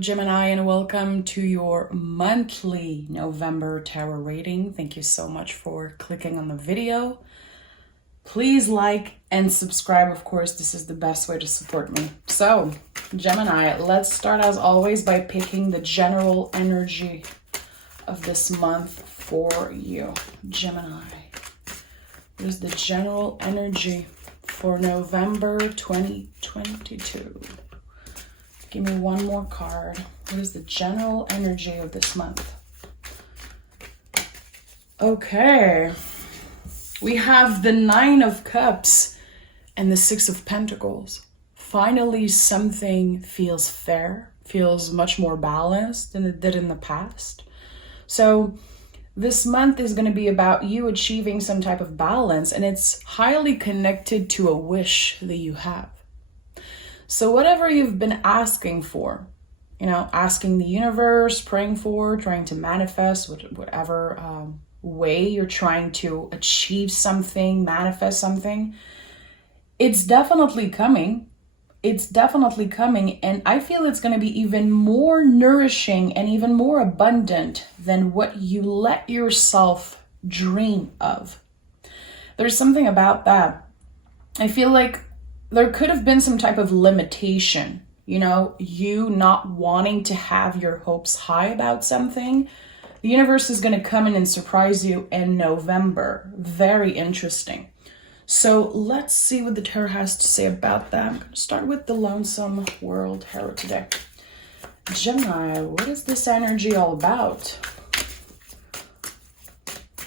Gemini, and welcome to your monthly November tarot reading. Thank you so much for clicking on the video. Please like and subscribe. Of course, this is the best way to support me. So, Gemini, let's start as always by picking the general energy of this month for you. Gemini, what is the general energy for November 2022? Give me one more card. What is the general energy of this month? Okay. We have the Nine of Cups and the Six of Pentacles. Finally, something feels fair, feels much more balanced than it did in the past. So this month is going to be about you achieving some type of balance, and it's highly connected to a wish that you have. So whatever you've been asking for, asking the universe, praying for, trying to manifest, whatever way you're trying to achieve something, manifest something, it's definitely coming. It's definitely coming. And I feel it's going to be even more nourishing and even more abundant than what you let yourself dream of. There's something about that. I feel like there could have been some type of limitation, you not wanting to have your hopes high about something. The universe is going to come in and surprise you in November. Very interesting. So let's see what the tarot has to say about that. I'm going to start with the Lonesome World Tarot today. Gemini, what is this energy all about?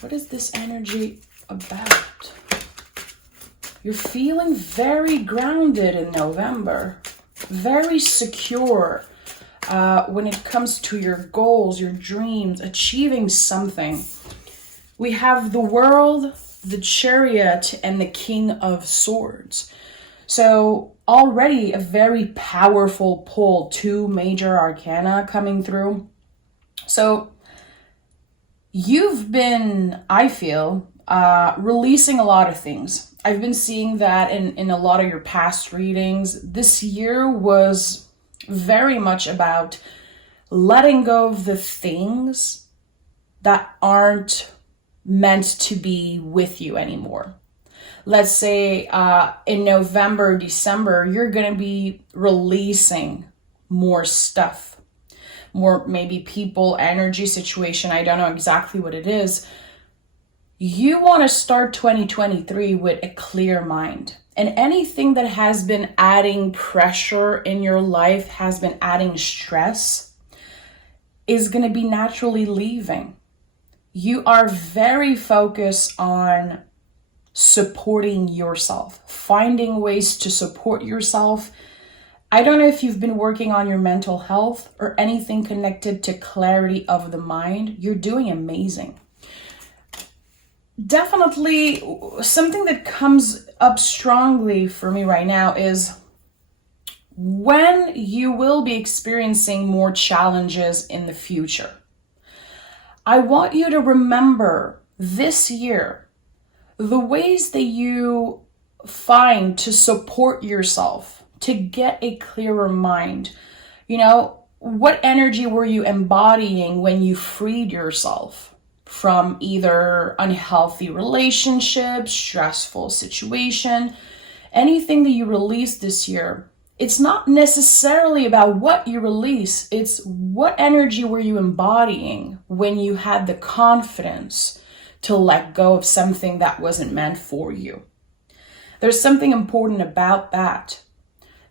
What is this energy about? You're feeling very grounded in November, very secure when it comes to your goals, your dreams, achieving something. We have the World, the Chariot, and the King of Swords. So already a very powerful pull, two major arcana coming through. So you've been, I feel, releasing a lot of things. I've been seeing that in a lot of your past readings. This year was very much about letting go of the things that aren't meant to be with you anymore. Let's say in November, December, you're going to be releasing more stuff, more maybe people, energy, situation. I don't know exactly what it is. You want to start 2023 with a clear mind. And anything that has been adding pressure in your life, has been adding stress, is going to be naturally leaving. You are very focused on supporting yourself, finding ways to support yourself. I don't know if you've been working on your mental health or anything connected to clarity of the mind. You're doing amazing. Definitely something that comes up strongly for me right now is when you will be experiencing more challenges in the future. I want you to remember this year the ways that you find to support yourself, to get a clearer mind. What energy were you embodying when you freed yourself from either unhealthy relationships, stressful situation, anything that you released this year? It's not necessarily about what you release. It's what energy were you embodying when you had the confidence to let go of something that wasn't meant for you. There's something important about that.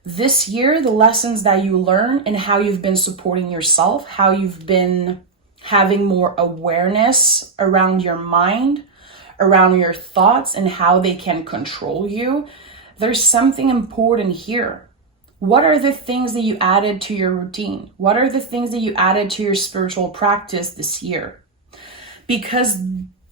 This year, the lessons that you learn and how you've been supporting yourself, how you've been having more awareness around your mind, around your thoughts and how they can control you. There's something important here. What are the things that you added to your routine? What are the things that you added to your spiritual practice this year? Because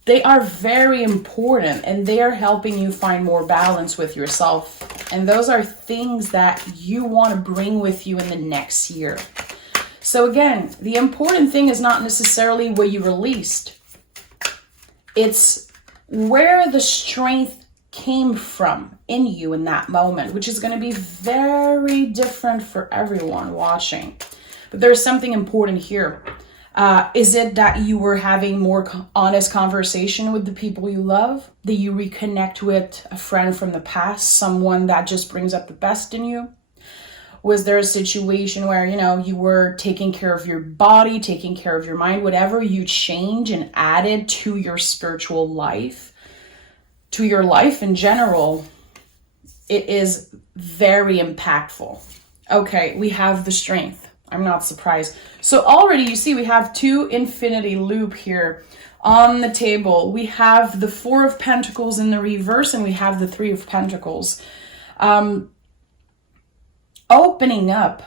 they are very important and they are helping you find more balance with yourself. And those are things that you want to bring with you in the next year. So again, the important thing is not necessarily what you released. It's where the strength came from in you in that moment, which is going to be very different for everyone watching. But there's something important here. Is it that you were having more honest conversation with the people you love? That you reconnect with a friend from the past, someone that just brings up the best in you? Was there a situation where, you were taking care of your body, taking care of your mind, whatever you change and added to your spiritual life, to your life in general, it is very impactful. Okay, we have the Strength. I'm not surprised. So already you see we have 2 infinity loop here on the table. We have the 4 of Pentacles in the reverse and we have the 3 of Pentacles. Opening up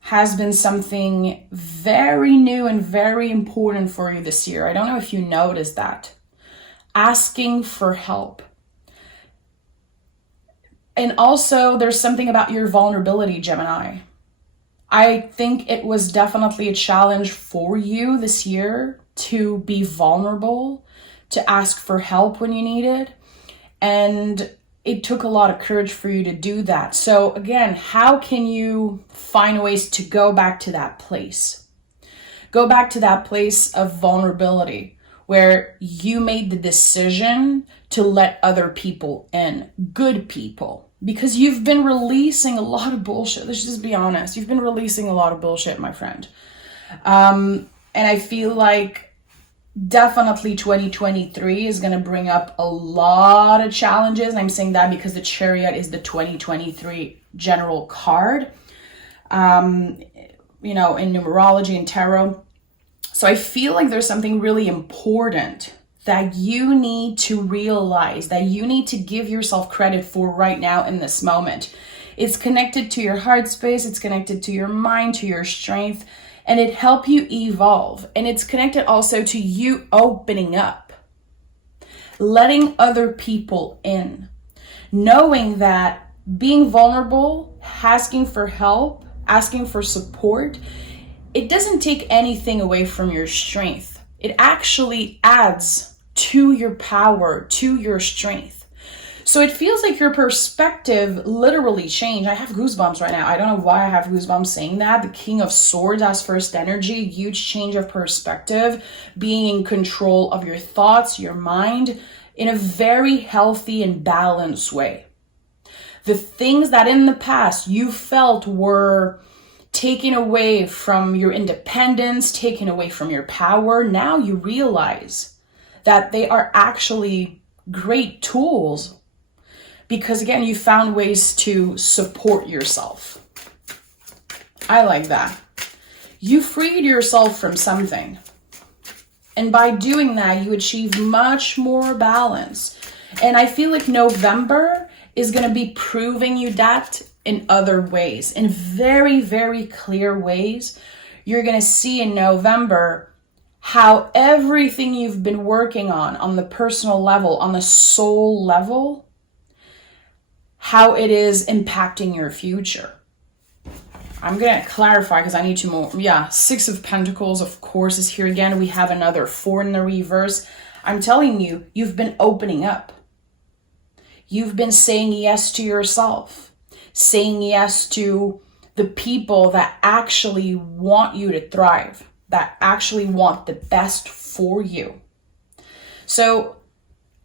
has been something very new and very important for you this year. I don't know if you noticed that. Asking for help. And also there's something about your vulnerability, Gemini. I think it was definitely a challenge for you this year to be vulnerable, to ask for help when you needed. And it took a lot of courage for you to do that. So again, how can you find ways to go back to that place? Go back to that place of vulnerability where you made the decision to let other people in, good people. Because you've been releasing a lot of bullshit. Let's just be honest. You've been releasing a lot of bullshit, my friend. And I feel like definitely 2023 is going to bring up a lot of challenges. And I'm saying that because the Chariot is the 2023 general card, in numerology and tarot. So I feel like there's something really important that you need to realize, that you need to give yourself credit for right now in this moment. It's connected to your heart space, it's connected to your mind, to your strength, and it helps you evolve. And it's connected also to you opening up, letting other people in, knowing that being vulnerable, asking for help, asking for support, it doesn't take anything away from your strength. It actually adds to your power, to your strength. So it feels like your perspective literally changed. I have goosebumps right now. I don't know why I have goosebumps saying that. The King of Swords has first energy, huge change of perspective, being in control of your thoughts, your mind, in a very healthy and balanced way. The things that in the past you felt were taken away from your independence, taken away from your power, now you realize that they are actually great tools because, again, you found ways to support yourself. I like that. You freed yourself from something. And by doing that, you achieve much more balance. And I feel like November is going to be proving you that in other ways, in very, very clear ways. You're going to see in November how everything you've been working on the personal level, on the soul level, how it is impacting your future. I'm going to clarify because I need to more. Yeah, 6 of Pentacles, of course, is here again. We have another 4 in the reverse. I'm telling you, you've been opening up. You've been saying yes to yourself, saying yes to the people that actually want you to thrive, that actually want the best for you. So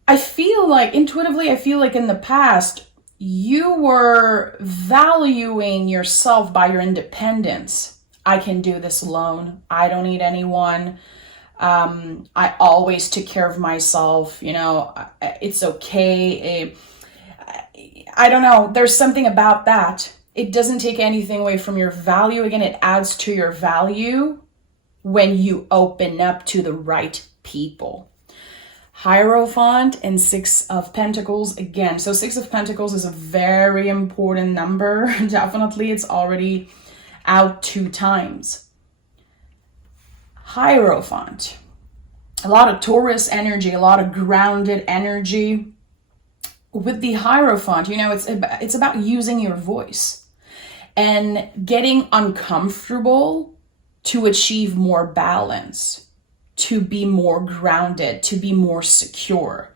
I feel like, intuitively, I feel like in the past, you were valuing yourself by your independence. I can do this alone. I don't need anyone. I always took care of myself. It's okay. I don't know. There's something about that. It doesn't take anything away from your value. Again, it adds to your value when you open up to the right people. Hierophant and 6 of Pentacles again. So 6 of Pentacles is a very important number. Definitely, it's already out 2 times. Hierophant. A lot of Taurus energy, a lot of grounded energy. With the Hierophant, it's about using your voice and getting uncomfortable to achieve more balance, to be more grounded, to be more secure,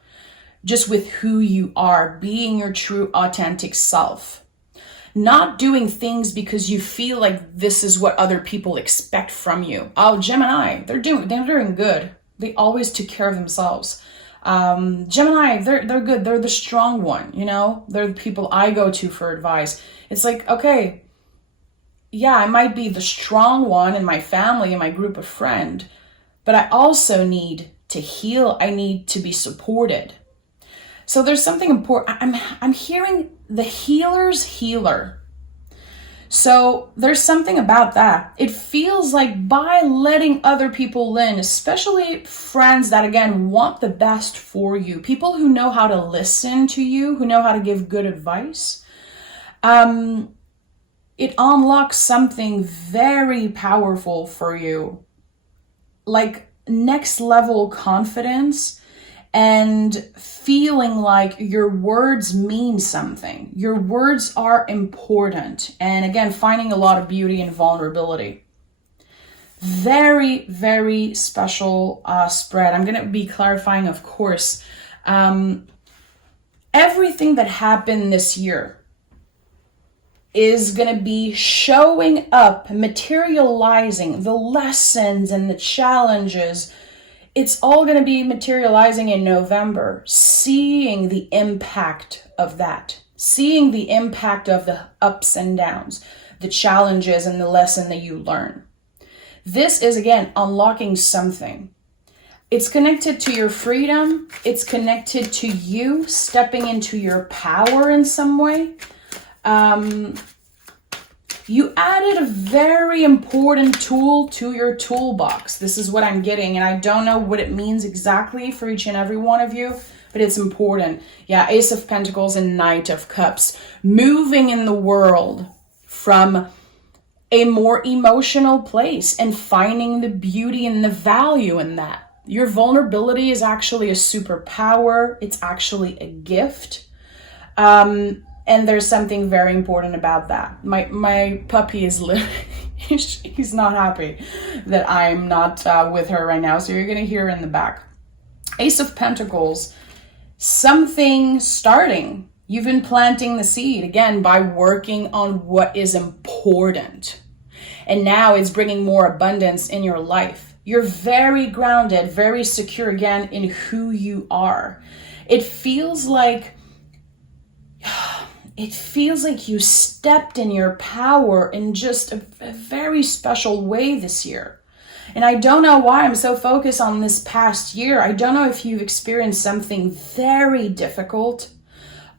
just with who you are, being your true authentic self. Not doing things because you feel like this is what other people expect from you. Oh, Gemini, they're doing good. They always took care of themselves. Gemini, they're good. They're the strong one, you know? They're the people I go to for advice. It's like, okay, yeah, I might be the strong one in my family, in my group of friends, but I also need to heal. I need to be supported. So there's something important. I'm hearing the healer's healer. So there's something about that. It feels like by letting other people in, especially friends that, again, want the best for you, people who know how to listen to you, who know how to give good advice, it unlocks something very powerful for you, like next level confidence and feeling like your words mean something. Your words are important. And again, finding a lot of beauty in vulnerability. Very, very special spread. I'm going to be clarifying, of course, everything that happened this year is going to be showing up, materializing the lessons and the challenges. It's all going to be materializing in November, seeing the impact of that, seeing the impact of the ups and downs, the challenges and the lesson that you learn. This is, again, unlocking something. It's connected to your freedom. It's connected to you stepping into your power in some way. You added a very important tool to your toolbox. This is what I'm getting, and I don't know what it means exactly for each and every one of you, but it's important. Yeah, Ace of Pentacles and Knight of Cups. Moving in the world from a more emotional place and finding the beauty and the value in that. Your vulnerability is actually a superpower. It's actually a gift. And there's something very important about that. My puppy is he's not happy that I'm not with her right now. So you're going to hear her in the back. Ace of Pentacles, something starting. You've been planting the seed, again, by working on what is important. And now it's bringing more abundance in your life. You're very grounded, very secure, again, in who you are. It feels like you stepped in your power in just a very special way this year. And I don't know why I'm so focused on this past year. I don't know if you've experienced something very difficult,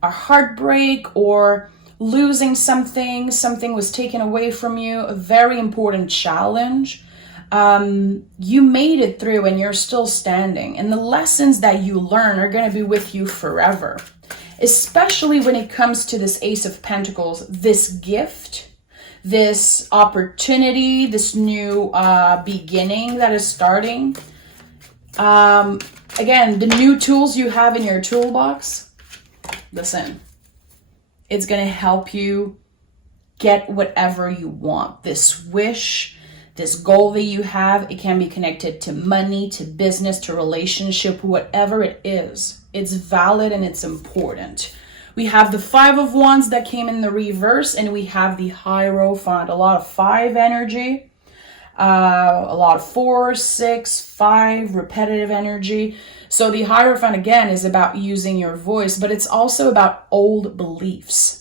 a heartbreak, or losing something was taken away from you, a very important challenge. You made it through and you're still standing. And the lessons that you learn are going to be with you forever. Especially when it comes to this Ace of Pentacles, this gift, this opportunity, this new beginning that is starting. Again, the new tools you have in your toolbox, listen, it's going to help you get whatever you want. This wish, this goal that you have, it can be connected to money, to business, to relationship, whatever it is. It's valid and it's important. We have the Five of Wands that came in the reverse, and we have the Hierophant. A lot of 5 energy, a lot of 4, 6, 5 repetitive energy. So the Hierophant, again, is about using your voice, but it's also about old beliefs.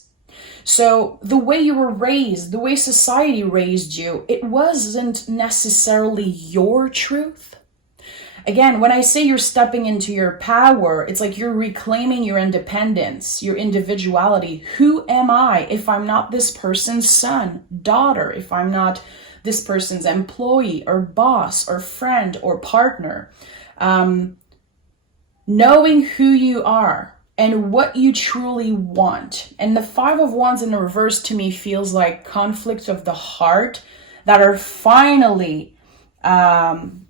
So the way you were raised, the way society raised you, it wasn't necessarily your truth. Again, when I say you're stepping into your power, it's like you're reclaiming your independence, your individuality. Who am I if I'm not this person's son, daughter, if I'm not this person's employee or boss or friend or partner? Knowing who you are and what you truly want. And the Five of Wands in the reverse to me feels like conflicts of the heart that are finally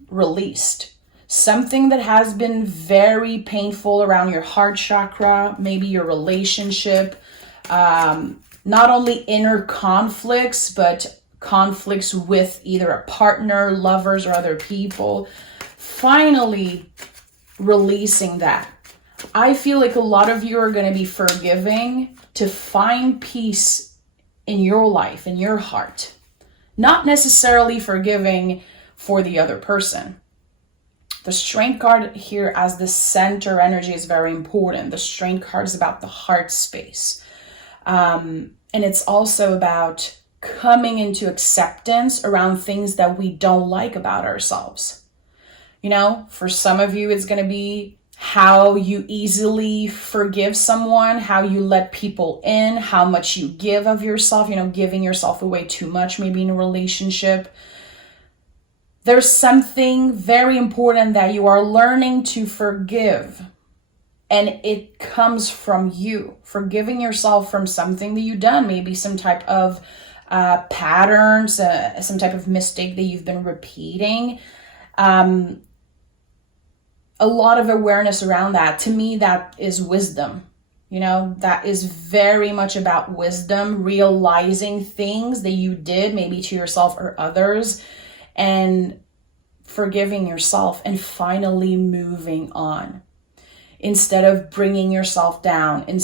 released. Something that has been very painful around your heart chakra, maybe your relationship, not only inner conflicts, but conflicts with either a partner, lovers, or other people. Finally releasing that. I feel like a lot of you are going to be forgiving to find peace in your life, in your heart. Not necessarily forgiving for the other person. The Strength card here as the center energy is very important. The Strength card is about the heart space. And it's also about coming into acceptance around things that we don't like about ourselves. You know, for some of you, it's going to be how you easily forgive someone, how you let people in, how much you give of yourself, you know, giving yourself away too much, maybe in a relationship. There's something very important that you are learning to forgive. And it comes from you, forgiving yourself from something that you've done, maybe some type of patterns, some type of mistake that you've been repeating. A lot of awareness around that. To me, that is wisdom. You know, that is very much about wisdom, realizing things that you did, maybe to yourself or others, and forgiving yourself and finally moving on. Instead of bringing yourself down, and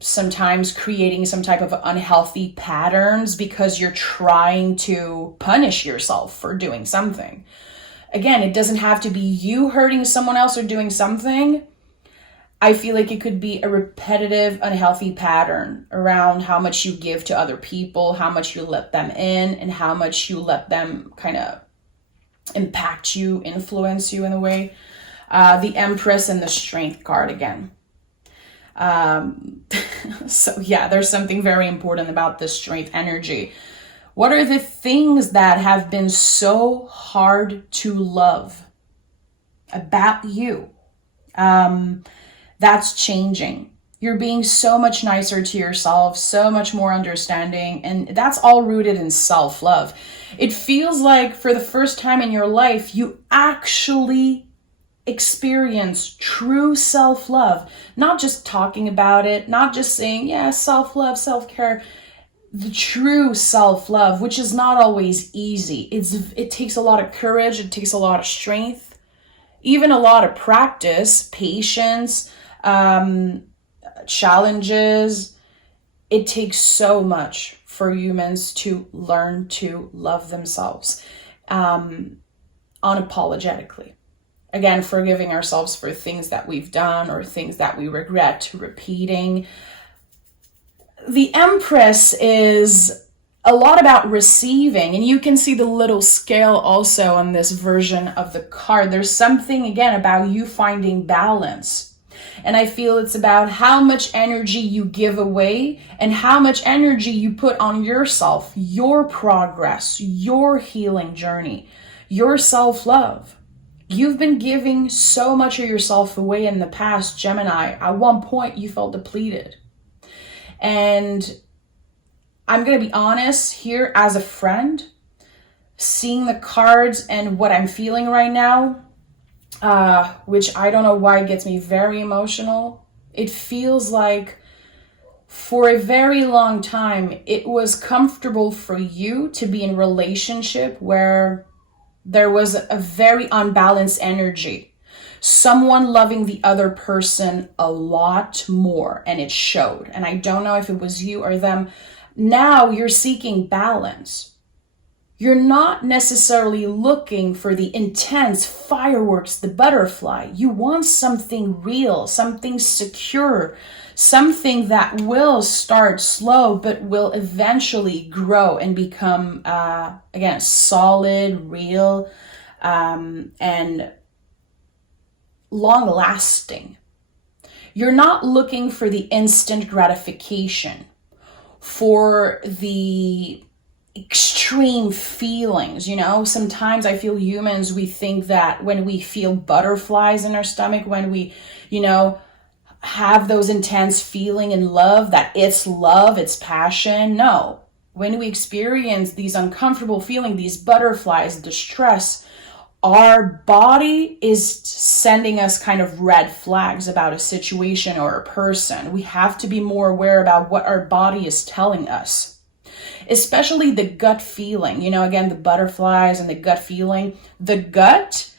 sometimes creating some type of unhealthy patterns because you're trying to punish yourself for doing something. Again, it doesn't have to be you hurting someone else or doing something. I feel like it could be a repetitive, unhealthy pattern around how much you give to other people, how much you let them in, and how much you let them kind of impact you, influence you in a way. The Empress and the Strength card again. So yeah, there's something very important about this Strength energy. What are the things that have been so hard to love about you? That's changing. You're being so much nicer to yourself, so much more understanding, and that's all rooted in self-love. It feels like for the first time in your life, you actually experience true self-love, not just talking about it, not just saying, yeah, self-love, self-care, the true self-love, which is not always easy. It takes a lot of courage, it takes a lot of strength, even a lot of practice, patience, challenges. It takes so much for humans to learn to love themselves unapologetically. Again, forgiving ourselves for things that we've done or things that we regret repeating. The Empress is a lot about receiving, and you can see the little scale also on this version of the card. There's something, again, about you finding balance. And I feel it's about how much energy you give away and how much energy you put on yourself, your progress, your healing journey, your self-love. You've been giving so much of yourself away in the past, Gemini. At one point, you felt depleted. And I'm going to be honest here as a friend, seeing the cards and what I'm feeling right now, which I don't know why gets me very emotional. It feels like for a very long time, it was comfortable for you to be in a relationship where there was a very unbalanced energy. Someone loving the other person a lot more, and it showed. And I don't know if it was you or them. Now you're seeking balance. You're not necessarily looking for the intense fireworks, the butterfly. You want something real, something secure, something that will start slow but will eventually grow and become, again, solid, real, and long-lasting. You're not looking for the instant gratification, for the extreme feelings. You know, sometimes I feel humans, we think that when we feel butterflies in our stomach, when we, have those intense feeling in love, that it's love, it's passion. No, when we experience these uncomfortable feelings, these butterflies, distress, our body is sending us kind of red flags about a situation or a person. We have to be more aware about what our body is telling us. Especially the gut feeling, again, the butterflies and the gut feeling. The gut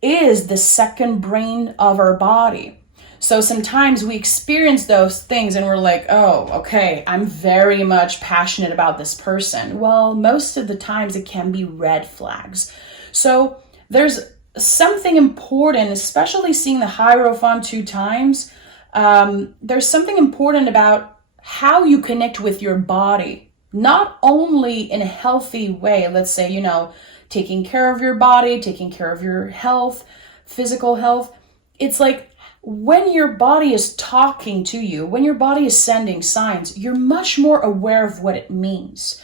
is the second brain of our body. So sometimes we experience those things and we're like, oh, okay, I'm very much passionate about this person. Well, most of the times it can be red flags. So there's something important, especially seeing the Hierophant 2 times. There's something important about how you connect with your body, not only in a healthy way, let's say, taking care of your body, taking care of your health, physical health. It's like when your body is talking to you, when your body is sending signs, you're much more aware of what it means.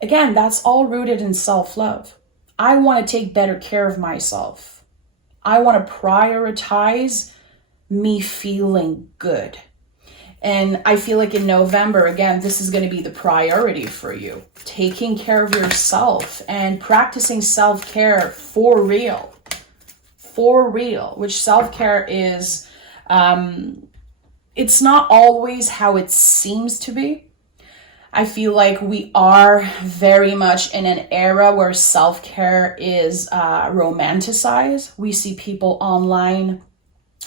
Again, that's all rooted in self-love. I want to take better care of myself. I want to prioritize me feeling good. And I feel like in November, again, this is going to be the priority for you. Taking care of yourself and practicing self-care for real. For real, which self-care is, it's not always how it seems to be. I feel like we are very much in an era where self-care is romanticized. We see people online,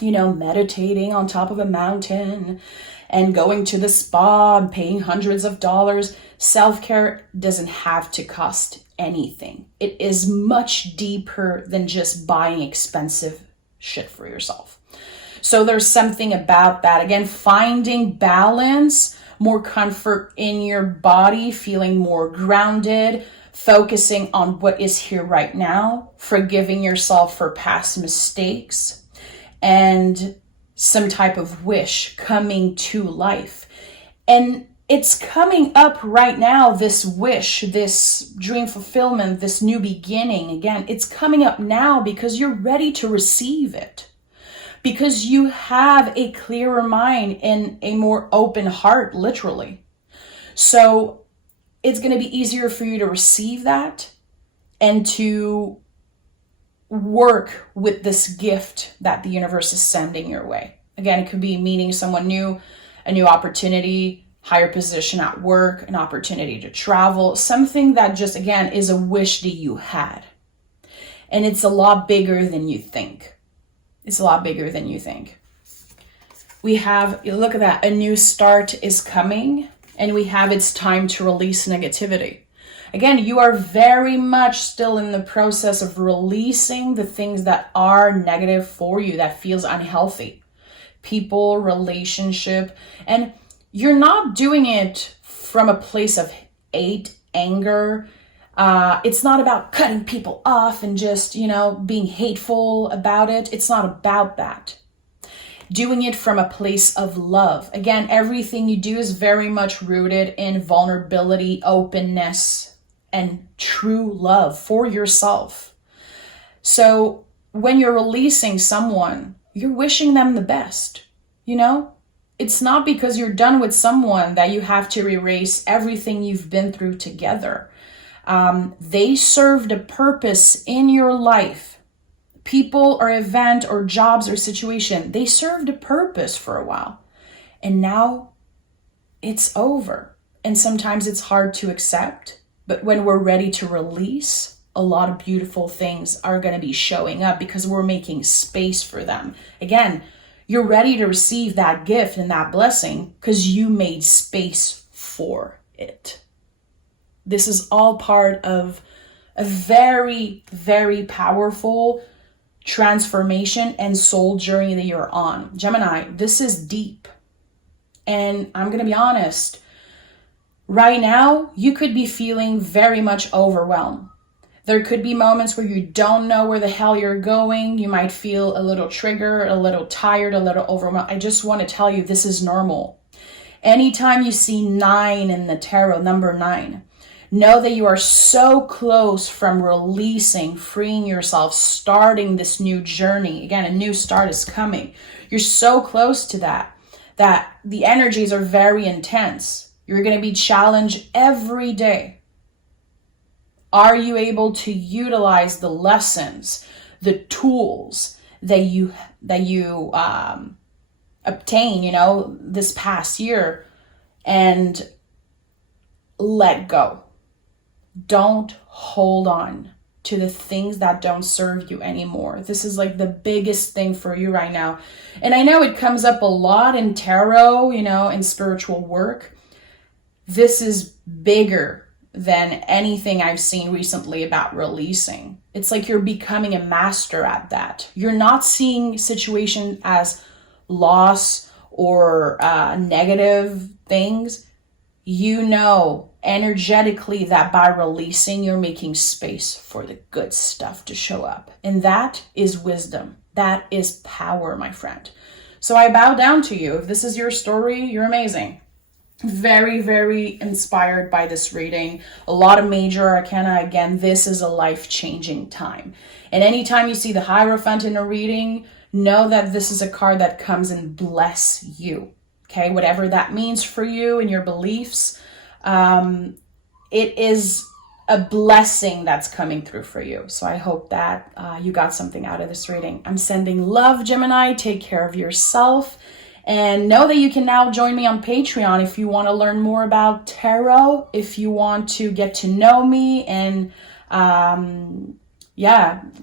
meditating on top of a mountain and going to the spa and paying hundreds of dollars. Self-care doesn't have to cost anything. It is much deeper than just buying expensive shit for yourself. So there's something about that. Again, finding balance, more comfort in your body, feeling more grounded, focusing on what is here right now, forgiving yourself for past mistakes, and some type of wish coming to life. And it's coming up right now, this wish, this dream fulfillment, this new beginning. Again, it's coming up now because you're ready to receive it. Because you have a clearer mind and a more open heart, literally. So it's going to be easier for you to receive that and to work with this gift that the universe is sending your way. Again, it could be meeting someone new, a new opportunity, higher position at work, an opportunity to travel, something that just, again, is a wish that you had. And it's a lot bigger than you think. It's a lot bigger than you think. We have, look at that, a new start is coming, and we have it's time to release negativity. Again, you are very much still in the process of releasing the things that are negative for you, that feels unhealthy. People, relationship, and you're not doing it from a place of hate, anger. It's not about cutting people off and just, being hateful about it. It's not about that. Doing it from a place of love. Again, everything you do is very much rooted in vulnerability, openness, and true love for yourself. So when you're releasing someone, you're wishing them the best, It's not because you're done with someone that you have to erase everything you've been through together. They served a purpose in your life. People or event or jobs or situation, they served a purpose for a while. And now it's over. And sometimes it's hard to accept. But when we're ready to release, a lot of beautiful things are going to be showing up because we're making space for them. Again, you're ready to receive that gift and that blessing because you made space for it. This is all part of a very, very powerful transformation and soul journey that you're on. Gemini, this is deep. And I'm going to be honest, right now, you could be feeling very much overwhelmed. There could be moments where you don't know where the hell you're going. You might feel a little triggered, a little tired, a little overwhelmed. I just want to tell you, this is normal. Anytime you see 9 in the tarot, number 9, know that you are so close from releasing, freeing yourself, starting this new journey. Again, a new start is coming. You're so close to that the energies are very intense. You're going to be challenged every day. Are you able to utilize the lessons, the tools that you obtain, this past year, and let go? Don't hold on to the things that don't serve you anymore. This is like the biggest thing for you right now. And I know it comes up a lot in tarot, you know, in spiritual work. This is bigger than anything I've seen recently about releasing. It's like you're becoming a master at that. You're not seeing situation as loss or negative things. You know energetically that by releasing, you're making space for the good stuff to show up. And that is wisdom. That is power, my friend. So I bow down to you. If this is your story, you're amazing. Very, very inspired by this reading. A lot of major arcana. Again, this is a life-changing time. And anytime you see the Hierophant in a reading, know that this is a card that comes and bless you. Okay, whatever that means for you and your beliefs, it is a blessing that's coming through for you. So I hope that you got something out of this reading. I'm sending love, Gemini. Take care of yourself. And know that you can now join me on Patreon if you want to learn more about tarot, if you want to get to know me and,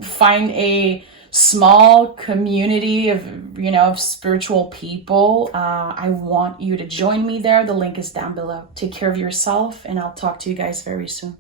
find a small community of, you know, of spiritual people. I want you to join me there. The link is down below. Take care of yourself, and I'll talk to you guys very soon.